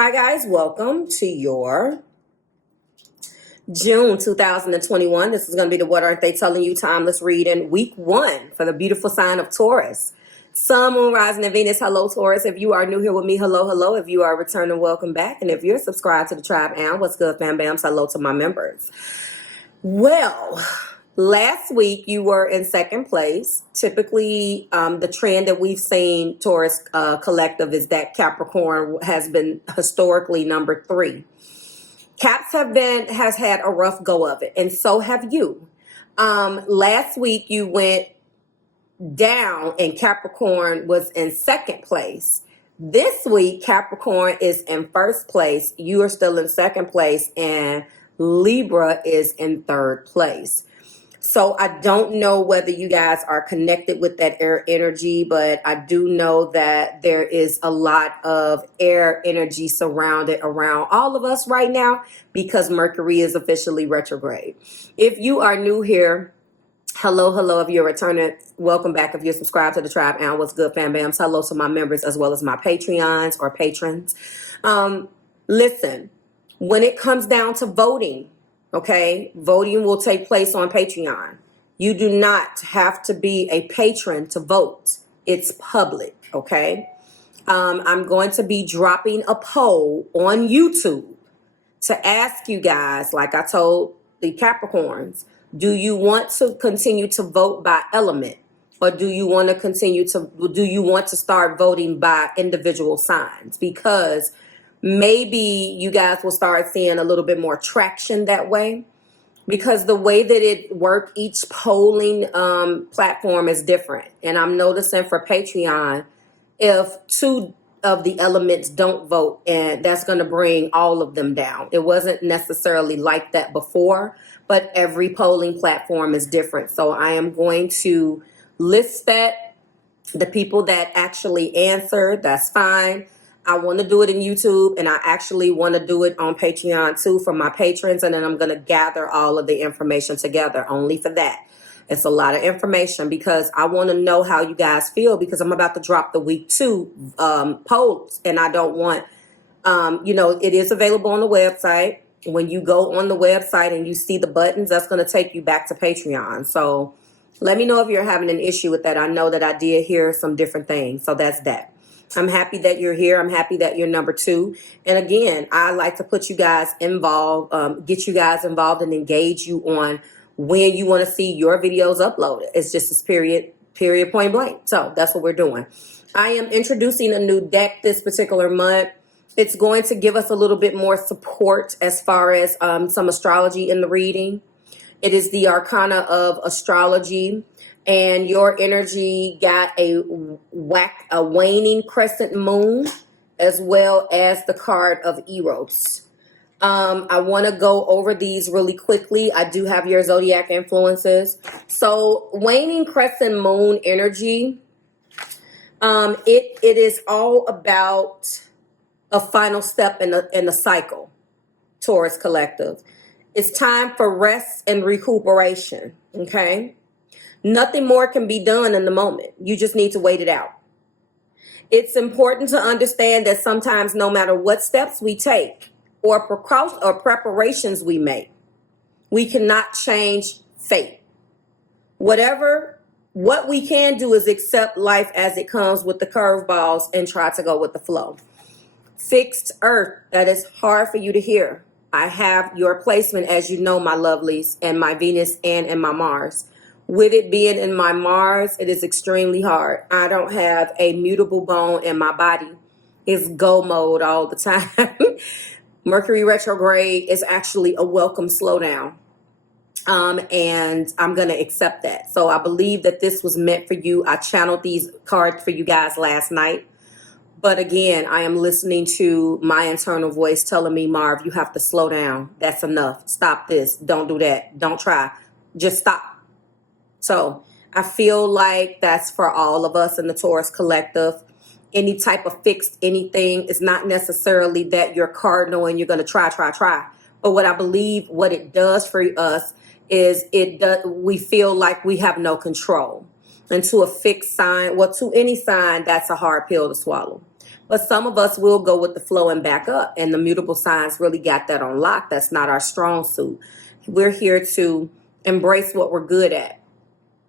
Hi guys, welcome to your June 2021. This is going to be the What Aren't They Telling You Timeless reading, week 1 for the beautiful sign of Taurus. Sun, Moon, Rising, and Venus. Hello, Taurus. If you are new here with me, hello, hello. If you are returning, welcome back. And if you're subscribed to the tribe, and what's good, fam bams? Hello to my members. Well, last week you were in second place. Typically, the trend that we've seen, Taurus collective, is that Capricorn has been historically number 3. Caps has had a rough go of it, and so have you. Last week you went down and Capricorn was in second place. This week Capricorn is in first place. You are still in second place, and Libra is in third place. So I don't know whether you guys are connected with that air energy, but I do know that there is a lot of air energy surrounded around all of us right now because Mercury is officially retrograde. If you are new here, hello, hello. If you're returning, welcome back. If you're subscribed to the tribe, and what's good, fam bams? Hello to my members as well as my Patreons or patrons. Listen, when it comes down to voting, okay, voting will take place on Patreon. You do not have to be a patron to vote. It's public, okay? I'm going to be dropping a poll on YouTube to ask you guys, like I told the Capricorns, do you want to continue to vote by element, or do you want to start voting by individual signs? Because maybe you guys will start seeing a little bit more traction that way, because the way that it works, each polling platform is different. And I'm noticing for Patreon, if 2 of the elements don't vote, and that's going to bring all of them down. It wasn't necessarily like that before, but every polling platform is different. So I am going to list that. The people that actually answered, that's fine. I want to do it in YouTube, and I actually want to do it on Patreon too for my patrons. And then I'm going to gather all of the information together only for that. It's a lot of information because I want to know how you guys feel, because I'm about to drop the week 2 polls, and I don't want, it is available on the website. When you go on the website and you see the buttons, that's going to take you back to Patreon. So let me know if you're having an issue with that. I know that I did hear some different things. So that's that. I'm happy that you're here. I'm happy that you're number 2. And again, I like to put you guys involved, get you guys involved and engage you on when you want to see your videos uploaded. It's just this period point blank. So that's what we're doing. I am introducing a new deck this particular month. It's going to give us a little bit more support as far as some astrology in the reading. It is the Arcana of Astrology. And your energy got a waning crescent moon, as well as the card of Eros. I want to go over these really quickly. I do have your zodiac influences. So waning crescent moon energy, it is all about a final step in the cycle, Taurus collective. It's time for rest and recuperation, okay? Nothing more can be done in the moment. You just need to wait it out. It's important to understand that sometimes no matter what steps we take or preparations we make, we cannot change fate. What we can do is accept life as it comes with the curveballs and try to go with the flow. Fixed earth, that is hard for you to hear. I have your placement, as you know, my lovelies, and my Venus and in my Mars. With it being in my Mars, it is extremely hard. I don't have a mutable bone in my body. It's go mode all the time. Mercury retrograde is actually a welcome slowdown. And I'm going to accept that. So I believe that this was meant for you. I channeled these cards for you guys last night. But again, I am listening to my internal voice telling me, Marv, you have to slow down. That's enough. Stop this. Don't do that. Don't try. Just stop. So I feel like that's for all of us in the Taurus collective. Any type of fixed anything is not necessarily that you're cardinal and you're going to try. But what I believe what it does for us is we feel like we have no control. And to a fixed sign, well, to any sign, that's a hard pill to swallow. But some of us will go with the flow and back up. And the mutable signs really got that on lock. That's not our strong suit. We're here to embrace what we're good at.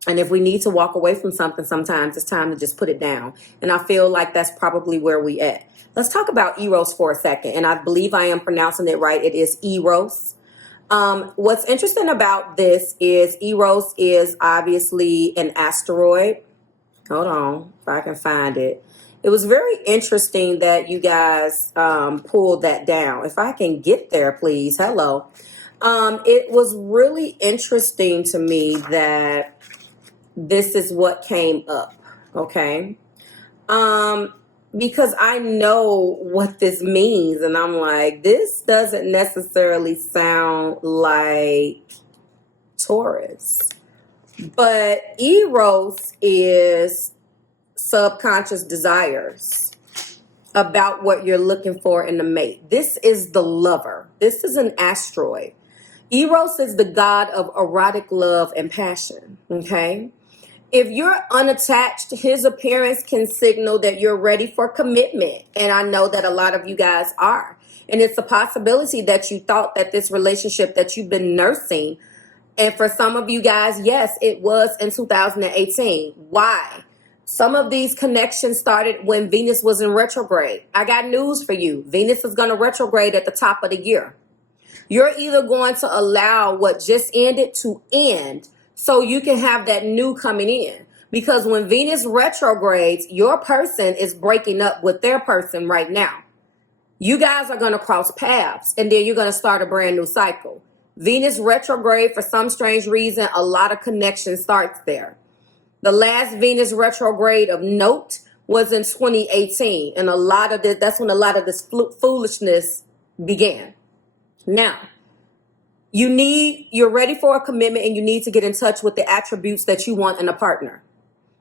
And if we need to walk away from something, sometimes it's time to just put it down. And I feel like that's probably where we at. Let's talk about Eros for a second. And I believe I am pronouncing it right. It is Eros. What's interesting about this is Eros is obviously an asteroid. Hold on, if I can find it. It was very interesting that you guys pulled that down. If I can get there, please. Hello. It was really interesting to me that this is what came up. Okay. Because I know what this means, and I'm like, this doesn't necessarily sound like Taurus. But Eros is subconscious desires about what you're looking for in a mate. This is the lover. This is an asteroid. Eros is the god of erotic love and passion, okay? If you're unattached, his appearance can signal that you're ready for commitment. And I know that a lot of you guys are. And it's a possibility that you thought that this relationship that you've been nursing, and for some of you guys, yes, it was in 2018. Why? Some of these connections started when Venus was in retrograde. I got news for you. Venus is going to retrograde at the top of the year. You're either going to allow what just ended to end so you can have that new coming in. Because when Venus retrogrades, your person is breaking up with their person right now. You guys are going to cross paths, and then you're going to start a brand new cycle. Venus retrograde, for some strange reason, a lot of connection starts there. The last Venus retrograde of note was in 2018, and that's when a lot of this foolishness began. Now, you're ready for a commitment, and you need to get in touch with the attributes that you want in a partner.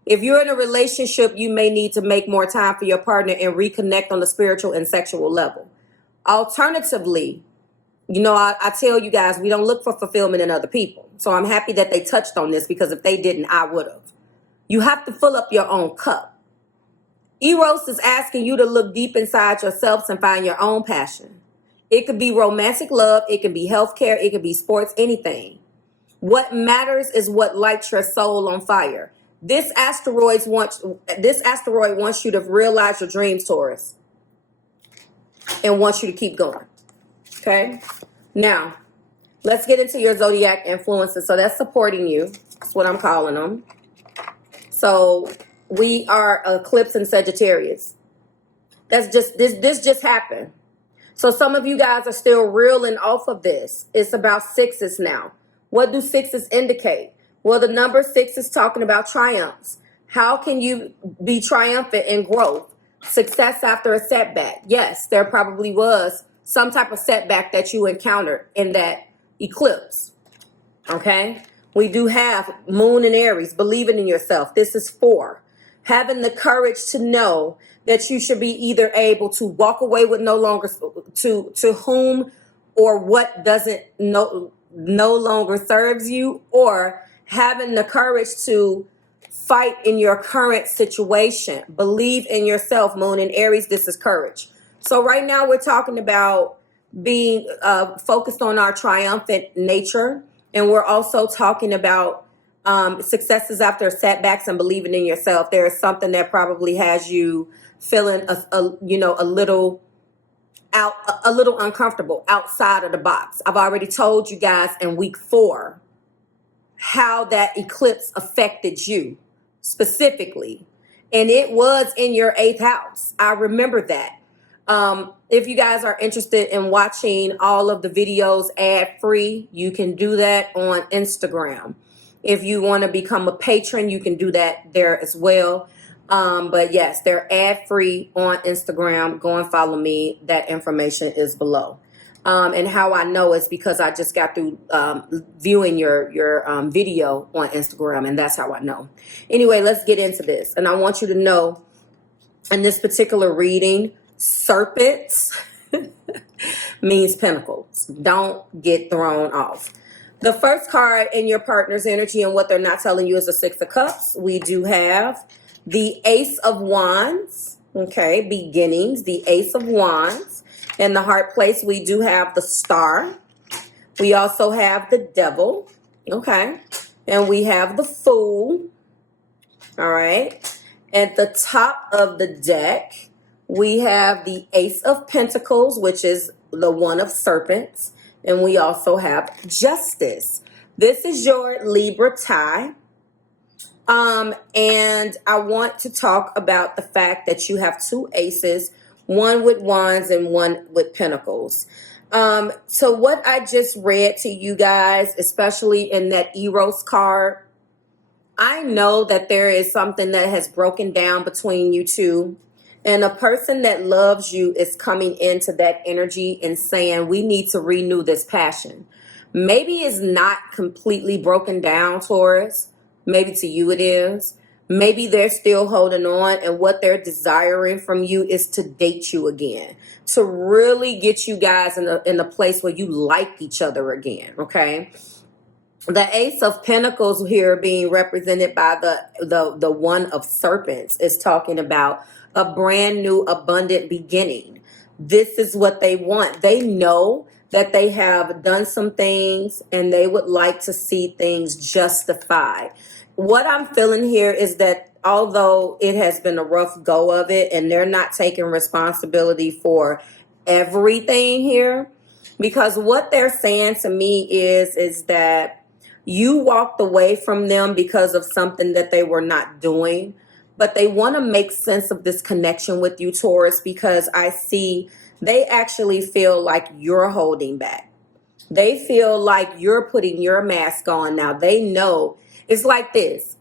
If you're in a relationship, you may need to make more time for your partner and reconnect on the spiritual and sexual level. Alternatively, I tell you guys, we don't look for fulfillment in other people. So I'm happy that they touched on this, because if they didn't, I would have. You have to fill up your own cup. Eros is asking you to look deep inside yourselves and find your own passion. It could be romantic love. It could be healthcare. It could be sports, anything. What matters is what lights your soul on fire. This asteroid wants you to realize your dreams, Taurus, and wants you to keep going. Okay? Now, let's get into your zodiac influences. So that's supporting you. That's what I'm calling them. So we are eclipse in Sagittarius. That's just this just happened. So some of you guys are still reeling off of this. It's about sixes now. What do sixes indicate? Well, the number 6 is talking about triumphs. How can you be triumphant in growth? Success after a setback. Yes, there probably was some type of setback that you encountered in that eclipse. Okay? We do have Moon and Aries, believing in yourself. This is 4. Having the courage to know that you should be either able to walk away with no longer to whom or what doesn't no longer serves you, or having the courage to fight in your current situation. Believe in yourself, Moon and Aries. This is courage. So right now we're talking about being focused on our triumphant nature, and we're also talking about successes after setbacks and believing in yourself. There is something that probably has you feeling a little uncomfortable, outside of the box. I've already told you guys in week 4 how that eclipse affected you specifically, and it was in your 8th house. I remember that. If you guys are interested in watching all of the videos ad-free, you can do that on Instagram. If you want to become a patron, you can do that there as well. But yes, they're ad-free on Instagram. Go and follow me. That information is below. And how I know is because I just got through viewing your video on Instagram, and that's how I know. Anyway, let's get into this. And I want you to know, in this particular reading, serpents means pentacles. Don't get thrown off. The first card in your partner's energy and what they're not telling you is the 6 of Cups. We do have the Ace of Wands, Okay, beginnings, the Ace of Wands. In the heart place, we do have the Star. We also have the Devil. Okay. And we have the Fool. All right. At the top of the deck, we have the Ace of Pentacles, which is the One of Serpents. And we also have Justice. This is your Libra tie. And I want to talk about the fact that you have two aces, one with wands and one with pentacles. So what I just read to you guys, especially in that Eros card, I know that there is something that has broken down between you two. And a person that loves you is coming into that energy and saying, we need to renew this passion. Maybe it's not completely broken down, Taurus. Maybe to you it is. Maybe they're still holding on, and what they're desiring from you is to date you again, to really get you guys in a place where you like each other again, okay? The Ace of Pentacles here being represented by the One of Serpents is talking about a brand new abundant beginning. This is what they want. They know that they have done some things and they would like to see things justified. What I'm feeling here is that although it has been a rough go of it and they're not taking responsibility for everything here, because what they're saying to me is that you walked away from them because of something that they were not doing, but they want to make sense of this connection with you, Taurus, because I see they actually feel like you're holding back. They feel like you're putting your mask on now. They know it's like this,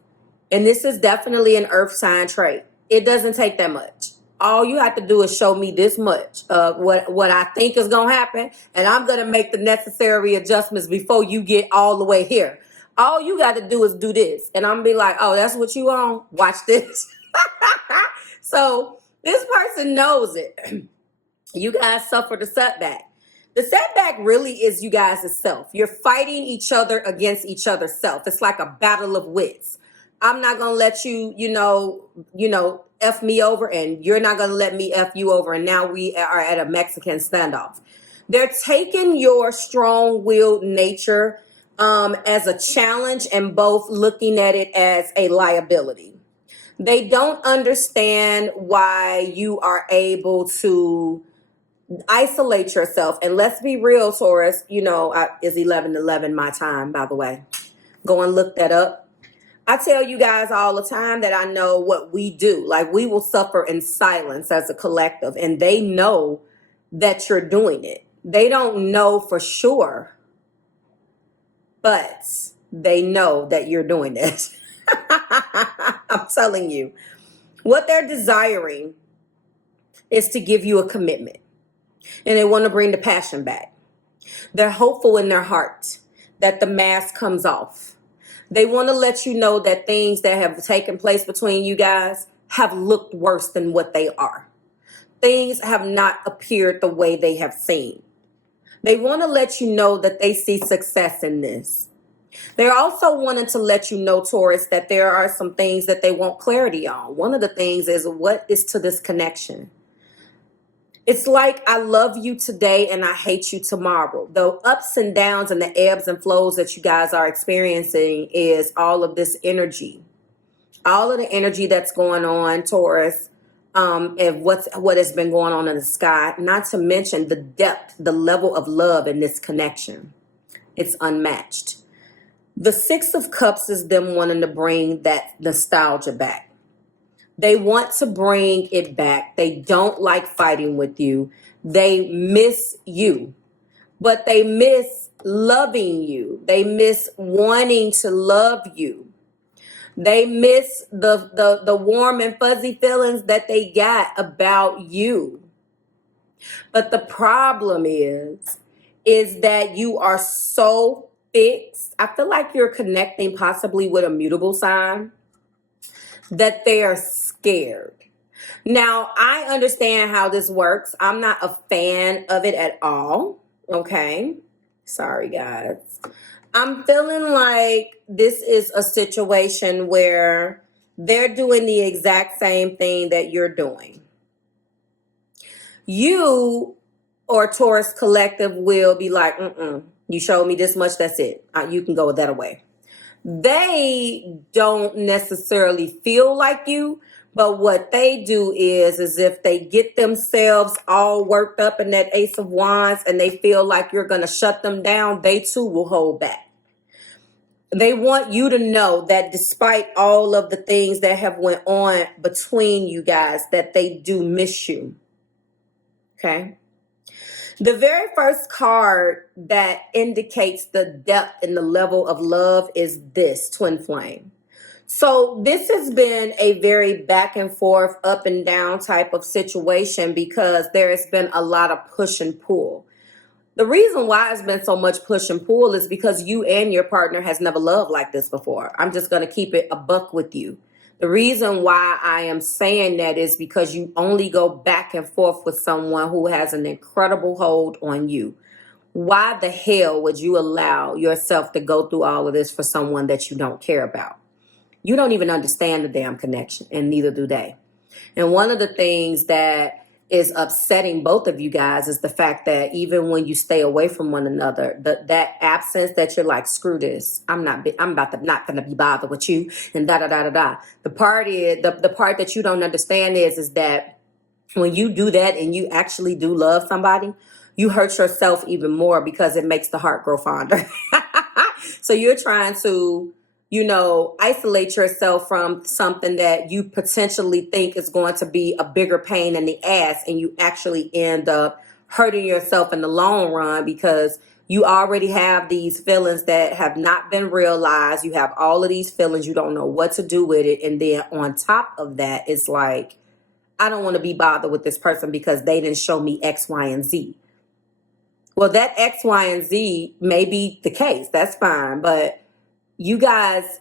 and this is definitely an earth sign trait. It doesn't take that much. All you have to do is show me this much of what I think is going to happen, and I'm going to make the necessary adjustments before you get all the way here. All you got to do is do this, and I'm going to be like, oh, that's what you on? Watch this. So this person knows it. You guys suffered a setback. The setback really is you guys' self. You're fighting each other against each other's self. It's like a battle of wits. I'm not going to let you, F me over, and you're not going to let me F you over. And now we are at a Mexican standoff. They're taking your strong-willed nature as a challenge and both looking at it as a liability. They don't understand why you are able to isolate yourself. And let's be real, Taurus, is 11:11 my time, by the way. Go and look that up. I tell you guys all the time that I know what we do. Like, we will suffer in silence as a collective, and they know that you're doing it. They don't know for sure, but they know that you're doing it. I'm telling you. What they're desiring is to give you a commitment. And they want to bring the passion back. They're hopeful in their heart that the mask comes off. They want to let you know that things that have taken place between you guys have looked worse than what they are. Things have not appeared the way they have seemed. They want to let you know that they see success in this. They're also wanting to let you know, Taurus, that there are some things that they want clarity on. One of the things is, what is to this connection? It's like, I love you today and I hate you tomorrow. The ups and downs and the ebbs and flows that you guys are experiencing is all of this energy. All of the energy that's going on, Taurus, and what has been going on in the sky. Not to mention the depth, the level of love in this connection. It's unmatched. The Six of Cups is them wanting to bring that nostalgia back. They want to bring it back. They don't like fighting with you. They miss you, but they miss loving you. They miss wanting to love you. They miss the warm and fuzzy feelings that they got about you. But the problem is that you are so fixed. I feel like you're connecting possibly with a mutable sign, that they are scared. Now, I understand how this works. I'm not a fan of it at all. Okay. Sorry, guys. I'm feeling like this is a situation where they're doing the exact same thing that you're doing. You or Taurus collective will be like, you showed me this much, that's it. You can go with that away. They don't necessarily feel like you, but what they do is if they get themselves all worked up in that Ace of Wands and they feel like you're going to shut them down, they too will hold back. They want you to know that despite all of the things that have went on between you guys, that they do miss you. Okay. The very first card that indicates the depth and the level of love is this twin flame. So this has been a very back and forth, up and down type of situation because there has been a lot of push and pull. The reason why it's been so much push and pull is because you and your partner has never loved like this before. I'm just going to keep it a buck with you. The reason why I am saying that is because you only go back and forth with someone who has an incredible hold on you. Why the hell would you allow yourself to go through all of this for someone that you don't care about? You don't even understand the damn connection, and neither do they. And one of the things that is upsetting both of you guys is the fact that even when you stay away from one another, that absence that you're like, screw this, I'm not gonna be bothered with you, and da da da da da. The part that you don't understand is that when you do that and you actually do love somebody, you hurt yourself even more because it makes the heart grow fonder. So you're trying to, isolate yourself from something that you potentially think is going to be a bigger pain in the ass, and you actually end up hurting yourself in the long run because you already have these feelings that have not been realized. You have all of these feelings. You don't know what to do with it. And then on top of that, it's like, I don't want to be bothered with this person because they didn't show me X, Y, and Z. Well, that X, Y, and Z may be the case. That's fine. But you guys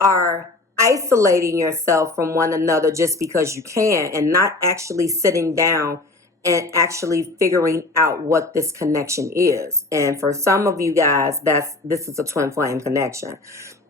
are isolating yourself from one another just because you can, and not actually sitting down and actually figuring out what this connection is. And for some of you guys, this is a twin flame connection.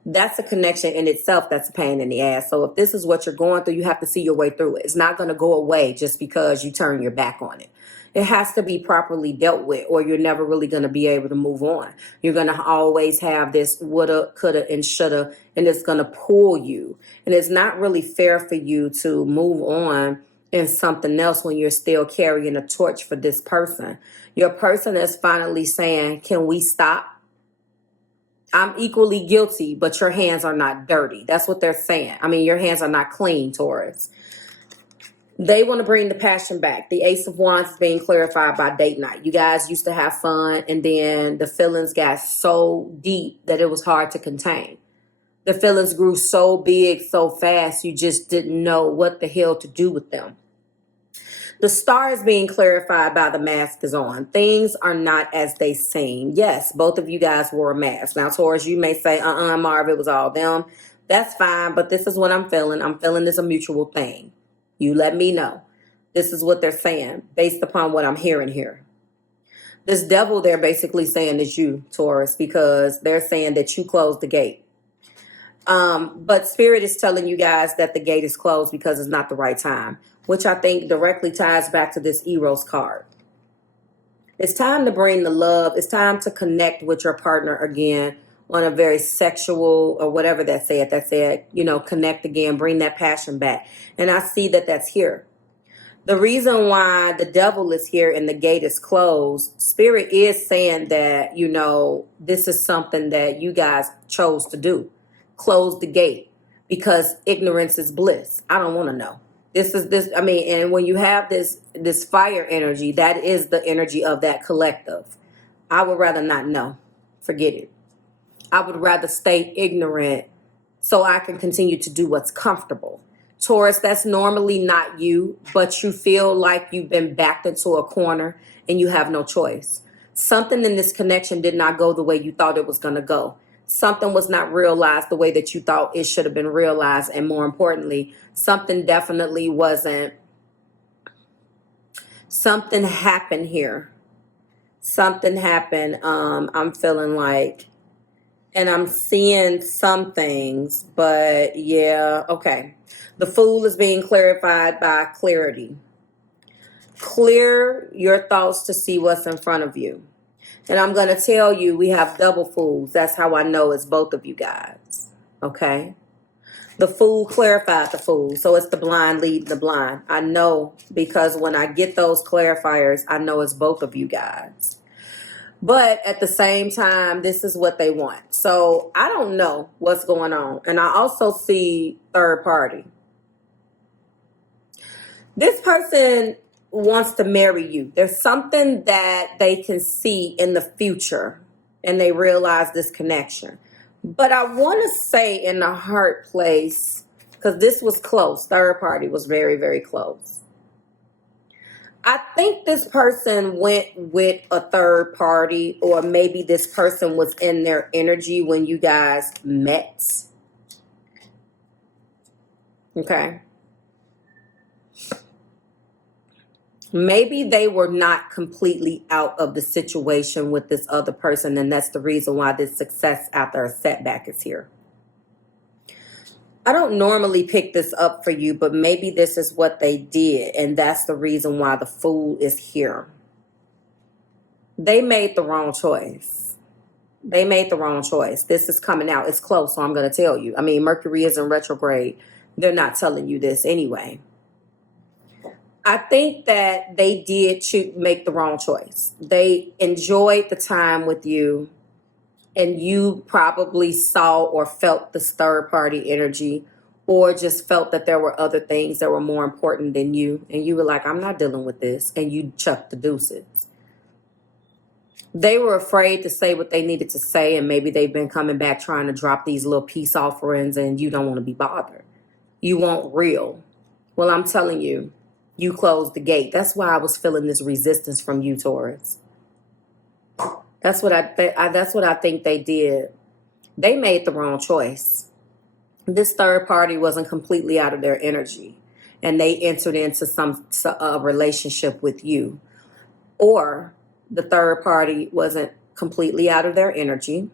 That's a connection in itself that's a pain in the ass. So if this is what you're going through, you have to see your way through it. It's not going to go away just because you turn your back on it. It has to be properly dealt with, or you're never really going to be able to move on. You're going to always have this woulda, coulda, and shoulda, and it's going to pull you. And it's not really fair for you to move on in something else when you're still carrying a torch for this person. Your person is finally saying, can we stop? I'm equally guilty, but your hands are not dirty. That's what they're saying. I mean, your hands are not clean, Taurus. They want to bring the passion back. The Ace of Wands is being clarified by date night. You guys used to have fun, and then the feelings got so deep that it was hard to contain. The feelings grew so big, so fast, you just didn't know what the hell to do with them. The star is being clarified by the mask is on. Things are not as they seem. Yes, both of you guys wore a mask. Now, Taurus, you may say, Marve, it was all them. That's fine, but this is what I'm feeling. I'm feeling this a mutual thing. You let me know. This is what they're saying based upon what I'm hearing here. This devil they're basically saying is you, Taurus, because they're saying that you closed the gate. But Spirit is telling you guys that the gate is closed because it's not the right time, which I think directly ties back to this Eros card. It's time to bring the love. It's time to connect with your partner again on a very sexual or whatever that said, connect again, bring that passion back. And I see that that's here. The reason why the devil is here and the gate is closed, Spirit is saying that, this is something that you guys chose to do. Close the gate because ignorance is bliss. I don't want to know. And when you have this fire energy, that is the energy of that collective. I would rather not know. Forget it. I would rather stay ignorant so I can continue to do what's comfortable. Taurus, that's normally not you, but you feel like you've been backed into a corner and you have no choice. Something in this connection did not go the way you thought it was going to go. Something was not realized the way that you thought it should have been realized. And more importantly, something definitely wasn't. Something happened here. Something happened. I'm feeling like, and I'm seeing some things, but yeah, okay. The Fool is being clarified by clarity. Clear your thoughts to see what's in front of you. And I'm going to tell you, we have double fools. That's how I know it's both of you guys. Okay? The fool clarified the fool. So it's the blind leading the blind. I know, because when I get those clarifiers, I know it's both of you guys. But at the same time, this is what they want. So I don't know what's going on. And I also see third party. This person wants to marry you. There's something that they can see in the future, and they realize this connection. But I want to say in the heart place, because this was close. Third party was very, very close. I think this person went with a third party, or maybe this person was in their energy when you guys met. Okay. Maybe they were not completely out of the situation with this other person, and that's the reason why this success after a setback is here. I don't normally pick this up for you, but maybe this is what they did, and that's the reason why the fool is here. They made the wrong choice. They made the wrong choice. This is coming out. It's close, so I'm going to tell you. I mean, Mercury is in retrograde. They're not telling you this anyway. I think that they did make the wrong choice. They enjoyed the time with you, and you probably saw or felt this third party energy, or just felt that there were other things that were more important than you. And you were like, I'm not dealing with this. And you chucked the deuces. They were afraid to say what they needed to say. And maybe they've been coming back trying to drop these little peace offerings, and you don't want to be bothered. You want real. Well, I'm telling you, you closed the gate. That's why I was feeling this resistance from you, Taurus. That's what I think they did. They made the wrong choice. This third party wasn't completely out of their energy, and they entered into a relationship with you. Or the third party wasn't completely out of their energy,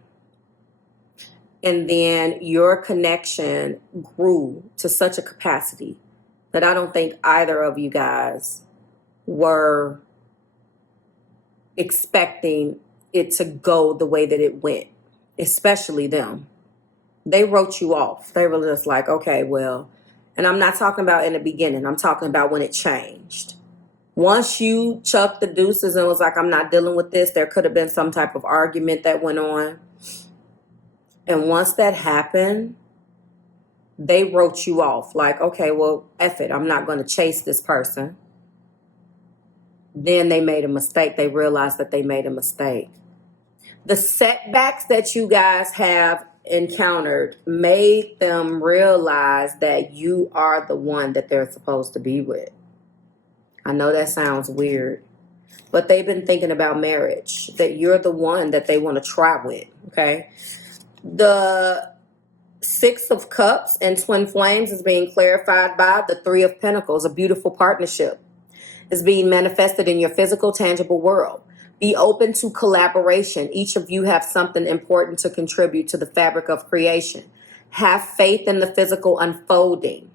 and then your connection grew to such a capacity that I don't think either of you guys were expecting it to go the way that it went, especially them. They wrote you off. They were just like, okay, well, and I'm not talking about in the beginning. I'm talking about when it changed. Once you chucked the deuces and was like, I'm not dealing with this, there could have been some type of argument that went on. And once that happened, they wrote you off like, okay, well, F it. I'm not going to chase this person. Then they made a mistake. They realized that they made a mistake. The setbacks that you guys have encountered made them realize that you are the one that they're supposed to be with. I know that sounds weird, but they've been thinking about marriage, that you're the one that they want to try with, okay? The Six of Cups and Twin Flames is being clarified by the Three of Pentacles. A beautiful partnership is being manifested in your physical, tangible world. Be open to collaboration. Each of you have something important to contribute to the fabric of creation. Have faith in the physical unfolding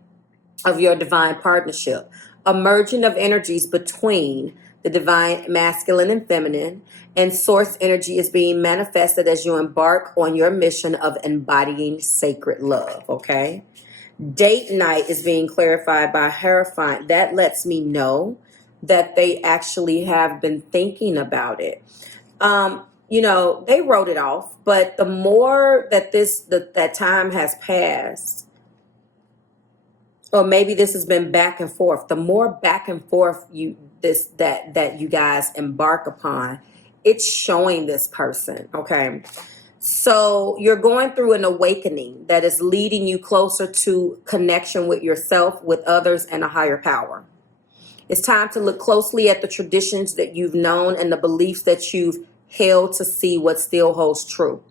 of your divine partnership. A merging of energies between the divine masculine and feminine, and source energy is being manifested as you embark on your mission of embodying sacred love, okay? Date night is being clarified by Hierophant. That lets me know that they actually have been thinking about it. They wrote it off, but the more that that time has passed, or maybe this has been back and forth, the more back and forth that you guys embark upon, it's showing this person, okay? So you're going through an awakening that is leading you closer to connection with yourself, with others, and a higher power. It's time to look closely at the traditions that you've known and the beliefs that you've held to see what still holds true.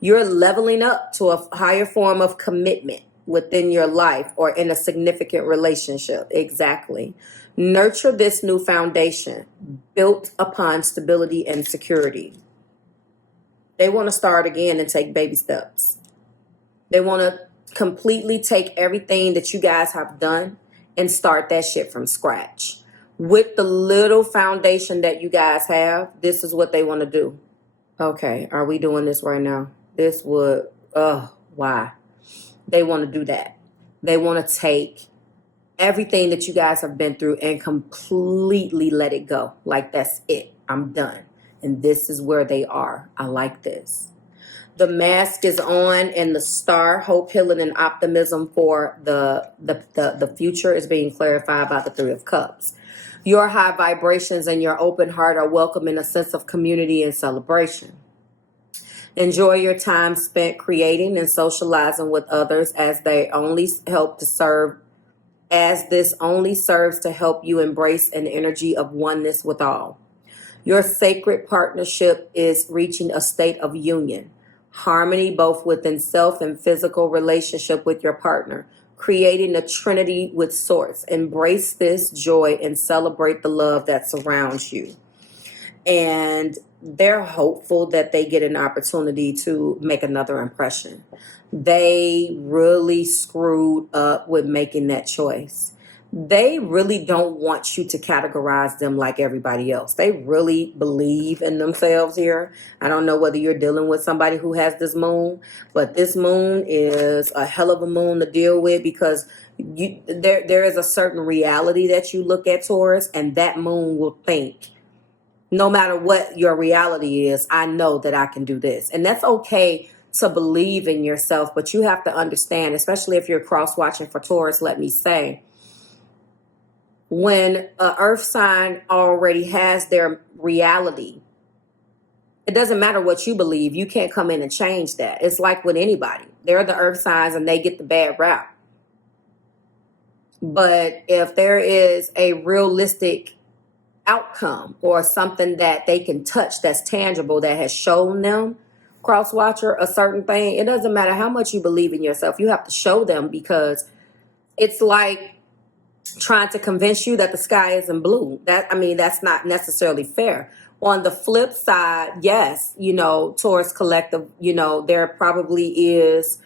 You're leveling up to a higher form of commitment within your life or in a significant relationship. Exactly. Nurture this new foundation built upon stability and security. They want to start again and take baby steps. They want to completely take everything that you guys have done and start that shit from scratch. With the little foundation that you guys have, this is what they want to do. Okay, are we doing this right now? This would, why? They want to do that. They want to take everything that you guys have been through and completely let it go. Like, that's it. I'm done. And this is where they are. I like this. The mask is on, and the star, hope, healing, and optimism for the future is being clarified by the Three of Cups. Your high vibrations and your open heart are welcome in a sense of community and celebration. Enjoy your time spent creating and socializing with others as this only serves to help you embrace an energy of oneness with all. Your sacred partnership is reaching a state of union, harmony both within self and physical relationship with your partner, creating a trinity with sorts. Embrace this joy and celebrate the love that surrounds you. And they're hopeful that they get an opportunity to make another impression. They really screwed up with making that choice. They really don't want you to categorize them like everybody else. They really believe in themselves here. I don't know whether you're dealing with somebody who has this moon, but this moon is a hell of a moon to deal with, because there is a certain reality that you look at, Taurus, and that moon will think, no matter what your reality is, I know that I can do this. And that's okay to believe in yourself, but you have to understand, especially if you're cross-watching for Taurus, let me say, when an earth sign already has their reality, it doesn't matter what you believe. You can't come in and change that. It's like with anybody. They're the earth signs and they get the bad rap. But if there is a realistic outcome or something that they can touch that's tangible, that has shown them, cross-watcher, a certain thing, it doesn't matter how much you believe in yourself. You have to show them, because it's like trying to convince you that the sky isn't blue. That's not necessarily fair. On the flip side, yes, Taurus collective, there probably is,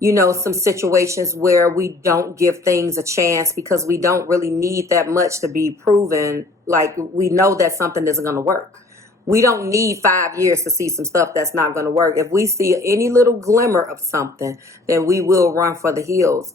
some situations where we don't give things a chance because we don't really need that much to be proven. Like, we know that something isn't going to work. We don't need 5 years to see some stuff that's not going to work. If we see any little glimmer of something, then we will run for the hills.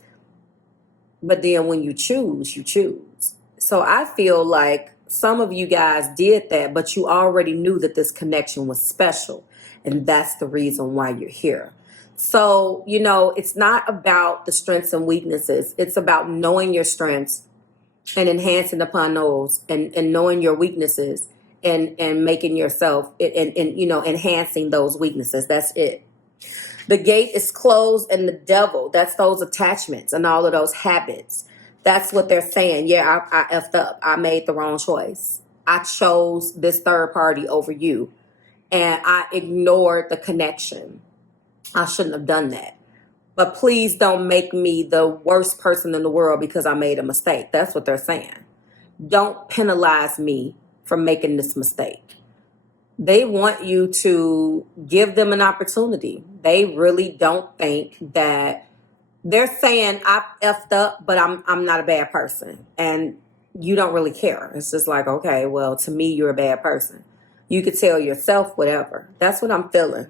But then when you choose, you choose. So I feel like some of you guys did that, but you already knew that this connection was special. And that's the reason why you're here. So, it's not about the strengths and weaknesses. It's about knowing your strengths and enhancing upon those, and knowing your weaknesses and making yourself and enhancing those weaknesses. That's it. The gate is closed, and the devil, that's those attachments and all of those habits. That's what they're saying. Yeah, I effed up. I made the wrong choice. I chose this third party over you, and I ignored the connection. I shouldn't have done that. But please don't make me the worst person in the world because I made a mistake. That's what they're saying. Don't penalize me for making this mistake. They want you to give them an opportunity. They really don't think that, they're saying I effed up, but I'm not a bad person. And you don't really care. It's just like, okay, well, to me, you're a bad person. You could tell yourself whatever. That's what I'm feeling.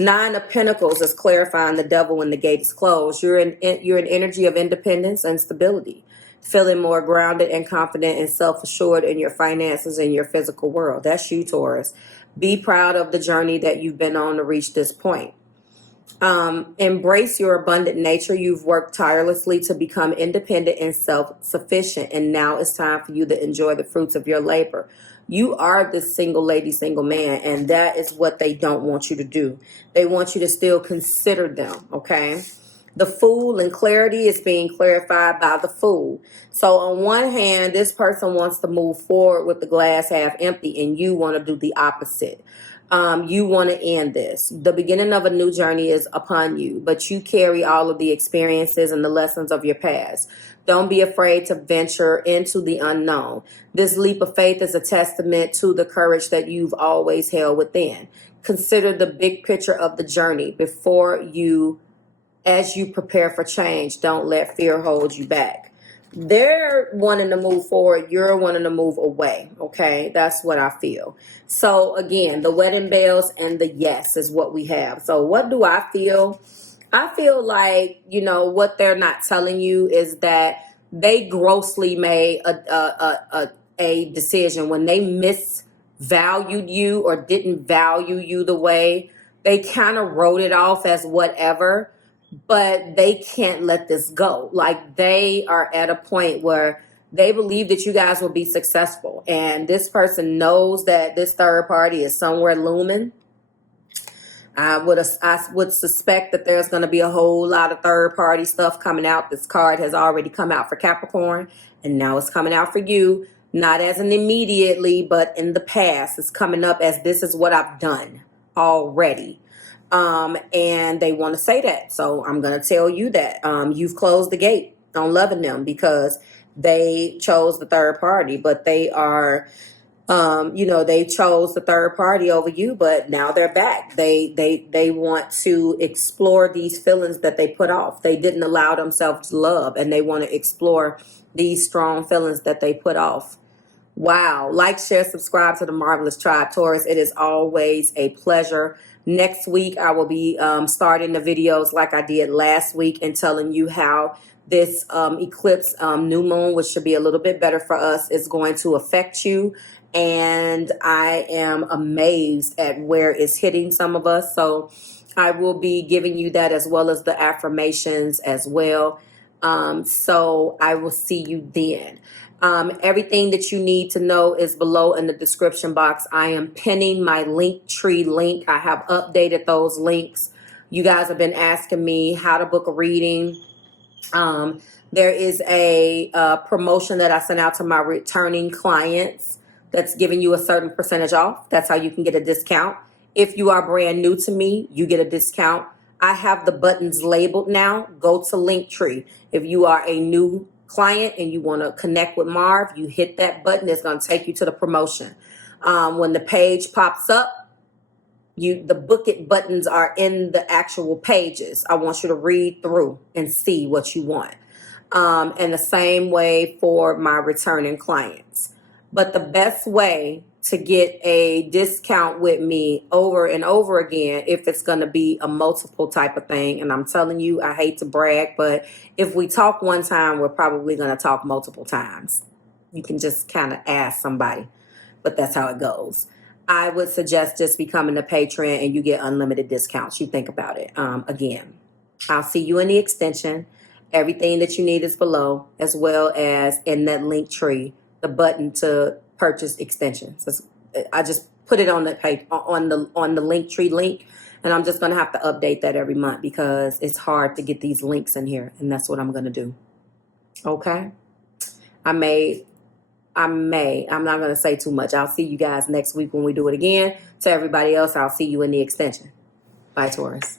9 of Pentacles is clarifying the devil when the gate is closed. You're an energy of independence and stability, feeling more grounded and confident and self-assured in your finances and your physical world. That's you, Taurus. Be proud of the journey that you've been on to reach this point. Embrace your abundant nature. You've worked tirelessly to become independent and self-sufficient, and now it's time for you to enjoy the fruits of your labor. You are this single lady, single man, and that is what they don't want you to do. They want you to still consider them, okay? The Fool and clarity is being clarified by the Fool. So on one hand, this person wants to move forward with the glass half empty, and you want to do the opposite. You want to end this. The beginning of a new journey is upon you, but you carry all of the experiences and the lessons of your past. Don't be afraid to venture into the unknown. This leap of faith is a testament to the courage that you've always held within. Consider the big picture of the journey as you prepare for change. Don't let fear hold you back. They're wanting to move forward. You're wanting to move away. Okay. That's what I feel. So again, the wedding bells and the yes is what we have. So what do I feel? I feel like, you know, what they're not telling you is that they grossly made a decision when they misvalued you or didn't value you the way. They kind of wrote it off as whatever, but they can't let this go. Like, they are at a point where they believe that you guys will be successful. And this person knows that this third party is somewhere looming. I would suspect that there's going to be a whole lot of third party stuff coming out. This card has already come out for Capricorn, and now it's coming out for you. Not as an immediately, but in the past, it's coming up as this is what I've done already. And they want to say that. So I'm going to tell you that you've closed the gate on loving them because they chose the third party, but they are, you know, they chose the third party over you, but now they're back. They want to explore these feelings that they put off. They didn't allow themselves to love, and they want to explore these strong feelings that they put off. Wow. Like, share, subscribe to the Marvelous Tribe, Taurus. It is always a pleasure. Next week, I will be starting the videos like I did last week and telling you how this eclipse, new moon, which should be a little bit better for us, is going to affect you. And I am amazed at where it's hitting some of us. So I will be giving you that as well as the affirmations as well. So I will see you then. Everything that you need to know is below in the description box. I am pinning my Linktree link. I have updated those links. You guys have been asking me how to book a reading. There is a promotion that I sent out to my returning clients that's giving you a certain percentage off. That's how you can get a discount. If you are brand new to me, you get a discount. I have the buttons labeled now. Go to Linktree. If you are a new client and you want to connect with Marve, you hit that button. It's going to take you to the promotion. When the page pops up, the book it buttons are in the actual pages. I want you to read through and see what you want. And the same way for my returning clients. But the best way to get a discount with me over and over again, if it's going to be a multiple type of thing, and I'm telling you, I hate to brag, but if we talk one time, we're probably going to talk multiple times. You can just kind of ask somebody, but that's how it goes. I would suggest just becoming a patron and you get unlimited discounts. You think about it. Again, I'll see you in the extension. Everything that you need is below, as well as in that link tree, the button to purchase extensions. I just put it on the page, on the Linktree link, and I'm just going to have to update that every month because it's hard to get these links in here, and that's what I'm going to do. Okay? I'm not going to say too much. I'll see you guys next week when we do it again. To everybody else, I'll see you in the extension. Bye, Taurus.